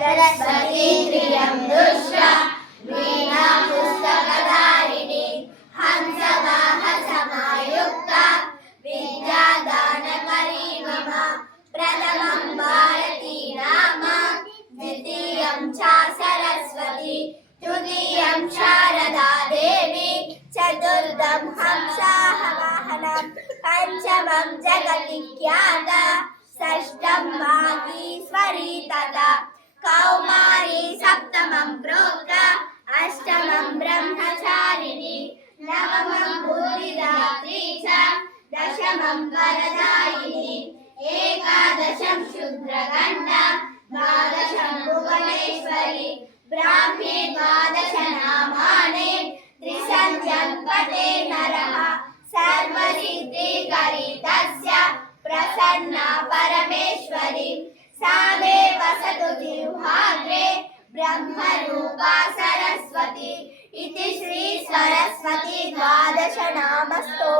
सरस्वती त्रियं दुष्टा वीणा पुस्तकधारिणी हंसवाहसमायुक्ता विद्यादानकरी मम प्रथमं भारती नाम द्वितीयं च सरस्वती तृतीयं शारदा देवी चतुर्थं हंसाहवाहनं पंचमं जगतिख्याता षष्ठं वागीश्वरी तथा कौमारी सप्तमं प्रोक्ता अष्टमं ब्रह्मचारिणी नवमं बुद्धिदात्री च दशमं वरदायिनी एकादशं शूद्रगण्डा द्वादशं भुवनेश्वरी ब्राह्मी द्वादश नामानि त्रिसन्ध्यं पठे नरः सर्वसिद्धिकरी तस्य प्रसन्ना परमेश्वरी सा मे वसतु जिह्वाग्रे ब्रह्मरूपा सरस्वती इति श्री सरस्वती द्वादश नाम स्तोत्रम्।